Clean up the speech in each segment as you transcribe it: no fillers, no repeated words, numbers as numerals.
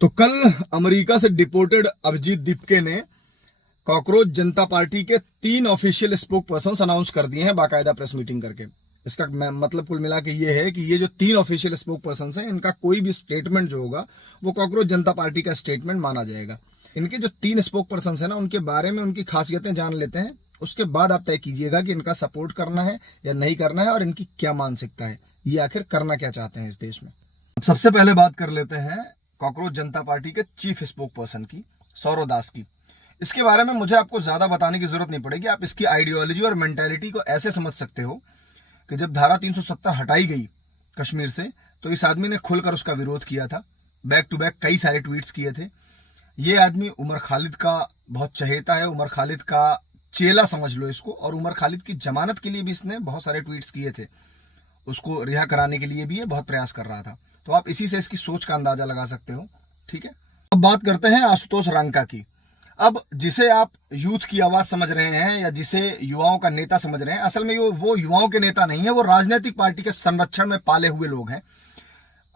तो कल अमेरिका से डिपोर्टेड अभिजीत दीपके ने कॉकरोच जनता पार्टी के 3 ऑफिशियल स्पोक पर्सन अनाउंस कर दिए हैं बाकायदा प्रेस मीटिंग करके। इसका मतलब कुल मिला के ये है कि ये जो 3 ऑफिशियल स्पोक पर्सन हैं, इनका कोई भी स्टेटमेंट जो होगा वो कॉकरोच जनता पार्टी का स्टेटमेंट माना जाएगा। इनके जो 3 स्पोक पर्सन है ना, उनके बारे में उनकी खासियतें जान लेते हैं। उसके बाद आप तय कीजिएगा कि इनका सपोर्ट करना है या नहीं करना है और इनकी क्या मानसिकता है, ये आखिर करना क्या चाहते हैं इस देश में। अब सबसे पहले बात कर लेते हैं कॉकरोच जनता पार्टी के चीफ स्पोक पर्सन की, सौरव दास की। इसके बारे में मुझे आपको ज्यादा बताने की जरूरत नहीं पड़ेगी। आप इसकी आइडियोलॉजी और मेंटालिटी को ऐसे समझ सकते हो कि जब धारा 370 हटाई गई कश्मीर से, तो इस आदमी ने खुलकर उसका विरोध किया था। बैक टू बैक कई सारे ट्वीट्स किए थे। ये आदमी उमर खालिद का बहुत चहेता है, उमर खालिद का चेला समझ लो इसको। और उमर खालिद की जमानत के लिए भी इसने बहुत सारे ट्वीट्स किए थे। उसको रिहा कराने के लिए भी ये बहुत प्रयास कर रहा था। तो आप इसी से इसकी सोच का अंदाजा लगा सकते हो। ठीक है, अब बात करते हैं आशुतोष रंका की। अब जिसे आप यूथ की आवाज समझ रहे हैं या जिसे युवाओं का नेता समझ रहे हैं, असल में वो युवाओं के नेता नहीं है, वो राजनीतिक पार्टी के संरक्षण में पाले हुए लोग हैं।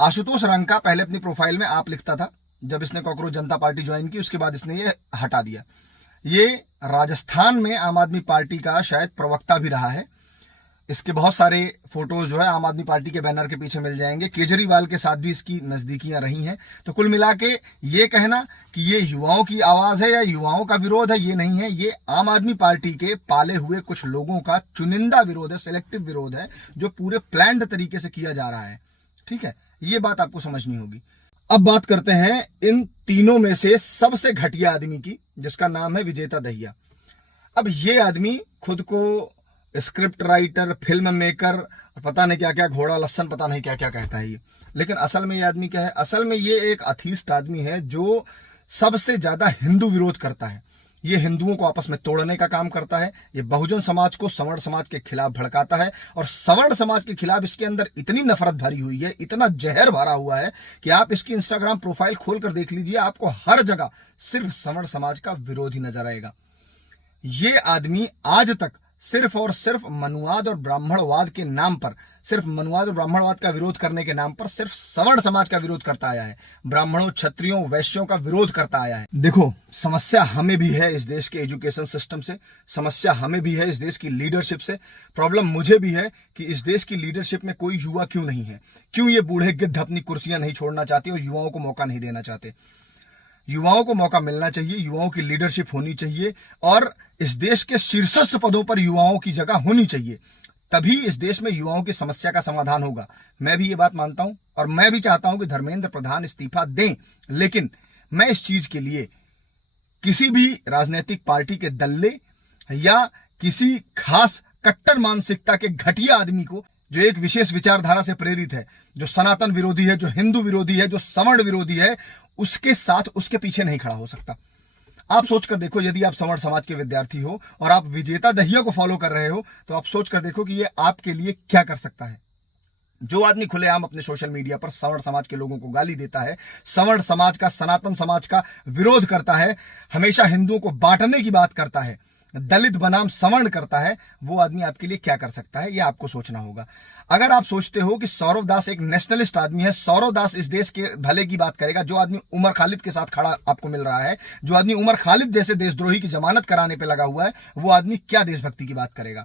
आशुतोष रंका पहले अपनी प्रोफाइल में आप लिखता था। जब इसने कॉकरोच जनता पार्टी ज्वाइन की उसके बाद इसने ये हटा दिया। ये राजस्थान में आम आदमी पार्टी का शायद प्रवक्ता भी रहा है। इसके बहुत सारे फोटोज जो है आम आदमी पार्टी के बैनर के पीछे मिल जाएंगे। केजरीवाल के साथ भी इसकी नजदीकियां रही हैं। तो कुल मिला के ये कहना कि ये युवाओं की आवाज है या युवाओं का विरोध है, ये नहीं है। ये आम आदमी पार्टी के पाले हुए कुछ लोगों का चुनिंदा विरोध है, सिलेक्टिव विरोध है, जो पूरे प्लान्ड तरीके से किया जा रहा है। ठीक है, ये बात आपको समझनी होगी। अब बात करते हैं इन तीनों में से सबसे घटिया आदमी की, जिसका नाम है विजेता दहिया। अब ये आदमी खुद को स्क्रिप्ट राइटर, फिल्म मेकर, पता नहीं क्या क्या, घोड़ा लस्सन, पता नहीं क्या क्या कहता है ये। लेकिन असल में ये आदमी क्या है? असल में ये एक अथीस्ट आदमी है जो सबसे ज्यादा हिंदू विरोध करता है। ये हिंदुओं को आपस में तोड़ने का काम करता है। ये बहुजन समाज को सवर्ण समाज के खिलाफ भड़काता है और सवर्ण समाज के खिलाफ इसके अंदर इतनी नफरत भरी हुई है, इतना जहर भरा हुआ है कि आप इसकी इंस्टाग्राम प्रोफाइल खोलकर देख लीजिए, आपको हर जगह सिर्फ सवर्ण समाज का विरोध ही नजर आएगा। ये आदमी आज तक सिर्फ और सिर्फ मनुवाद और ब्राह्मणवाद के नाम पर, सिर्फ मनुवाद और ब्राह्मणवाद का विरोध करने के नाम पर सिर्फ सवर्ण समाज का विरोध करता आया है। ब्राह्मणों, क्षत्रियों, वैश्यों का विरोध करता आया है। देखो, समस्या हमें भी है इस देश के एजुकेशन सिस्टम से, समस्या हमें भी है इस देश की लीडरशिप से। प्रॉब्लम मुझे भी है कि इस देश की लीडरशिप में कोई युवा क्यों नहीं है। क्यों ये बूढ़े गिद्ध अपनी कुर्सियां नहीं छोड़ना चाहते और युवाओं को मौका नहीं देना चाहते। युवाओं को मौका मिलना चाहिए, युवाओं की लीडरशिप होनी चाहिए और इस देश के शीर्षस्थ पदों पर युवाओं की जगह होनी चाहिए। तभी इस देश में युवाओं की समस्या का समाधान होगा। मैं भी ये बात मानता हूं और मैं भी चाहता हूं कि धर्मेंद्र प्रधान इस्तीफा दें। लेकिन मैं इस चीज के लिए किसी भी राजनीतिक पार्टी के दल्ले या किसी खास कट्टर मानसिकता के घटिया आदमी को, जो एक विशेष विचारधारा से प्रेरित है, जो सनातन विरोधी है, जो हिंदू विरोधी है, जो सवर्ण विरोधी है, उसके साथ, उसके पीछे नहीं खड़ा हो सकता। आप सोच कर देखो, यदि आप सवर्ण समाज के विद्यार्थी हो और आप विजेता दहिया को फॉलो कर रहे हो, तो आप सोच कर देखो कि ये आपके लिए क्या कर सकता है। जो आदमी खुलेआम अपने सोशल मीडिया पर सवर्ण समाज के लोगों को गाली देता है, सवर्ण समाज का, सनातन समाज का विरोध करता है, हमेशा हिंदुओं को बांटने की बात करता है, दलित बनाम सवर्ण करता है, वो आदमी आपके लिए क्या कर सकता है, ये आपको सोचना होगा। अगर आप सोचते हो कि सौरव दास एक नेशनलिस्ट आदमी है, सौरव दास इस देश के भले की बात करेगा, जो आदमी उमर खालिद के साथ खड़ा आपको मिल रहा है, जो आदमी उमर खालिद जैसे देशद्रोही की जमानत कराने पे लगा हुआ है, वो आदमी क्या देशभक्ति की बात करेगा।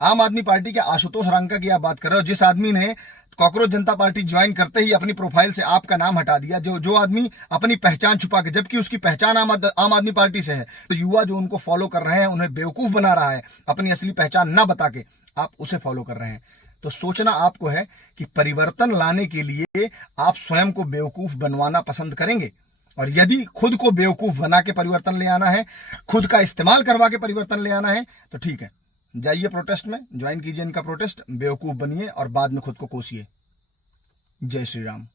आम आदमी पार्टी के आशुतोष रंका की आप बात कर रहे हो, जिस आदमी ने कॉकरोच जनता पार्टी ज्वाइन करते ही अपनी प्रोफाइल से आपका नाम हटा दिया, जो आदमी अपनी पहचान छुपा के, जबकि उसकी पहचान आम आदमी पार्टी से है, तो युवा जो उनको फॉलो कर रहे हैं उन्हें बेवकूफ बना रहा है, अपनी असली पहचान ना बता के आप उसे फॉलो कर रहे हैं। तो सोचना आपको है कि परिवर्तन लाने के लिए आप स्वयं को बेवकूफ बनवाना पसंद करेंगे। और यदि खुद को बेवकूफ बना के परिवर्तन ले आना है, खुद का इस्तेमाल करवा के परिवर्तन ले आना है, तो ठीक है, जाइए प्रोटेस्ट में, ज्वाइन कीजिए इनका प्रोटेस्ट, बेवकूफ बनिए और बाद में खुद को कोसिए। जय श्री राम।